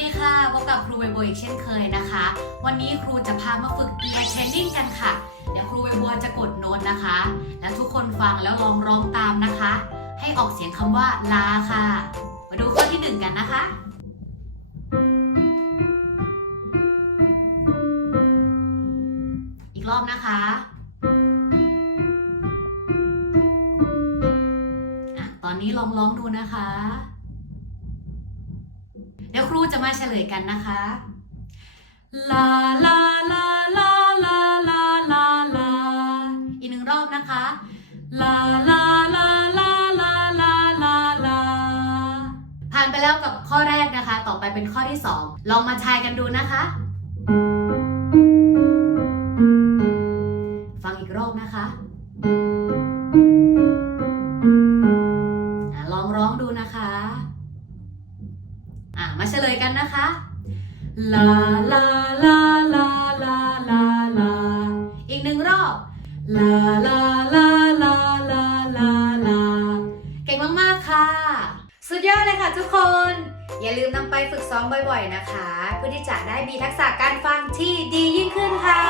ดีค่ะพบกับครูใบบัวอีกเช่นเคยนะคะ วันนี้ครูจะพามาฝึก ear training กันค่ะ เดี๋ยวครูใบบัวจะกดโน้ตนะคะ แล้วทุกคนฟังแล้วลองร้องตามนะคะ ให้ออกเสียงคำว่าลาค่ะ มาดูข้อที่หนึ่งกันนะคะอีกรอบนะคะอะตอนนี้ลองร้องดูนะคะ เดี๋ยวครูจะมาเฉลยกันนะคะลาลาลาลาลาลาลาลาอีกหนึ่งรอบนะคะลาลาลาลาลาลาลาลาผ่านไปแล้วกับข้อแรกนะคะ ต่อไปเป็นข้อที่สองลองมาทายกันดูนะคะ ฟังอีกรอบนะคะอะ มาเฉลยกันนะคะลาลาลาลาลาลาลาอีกหนึ่งรอบลาลาลาลาลาลาลาเก่งมากๆค่ะ สุดยอดเลยค่ะทุกคน อย่าลืมนำไปฝึกซ้อมบ่อยๆนะคะ เพื่อที่จะได้มีทักษะการฟังที่ดียิ่งขึ้นค่ะแล้วพบกันใหม่ในคลิปหน้านะคะ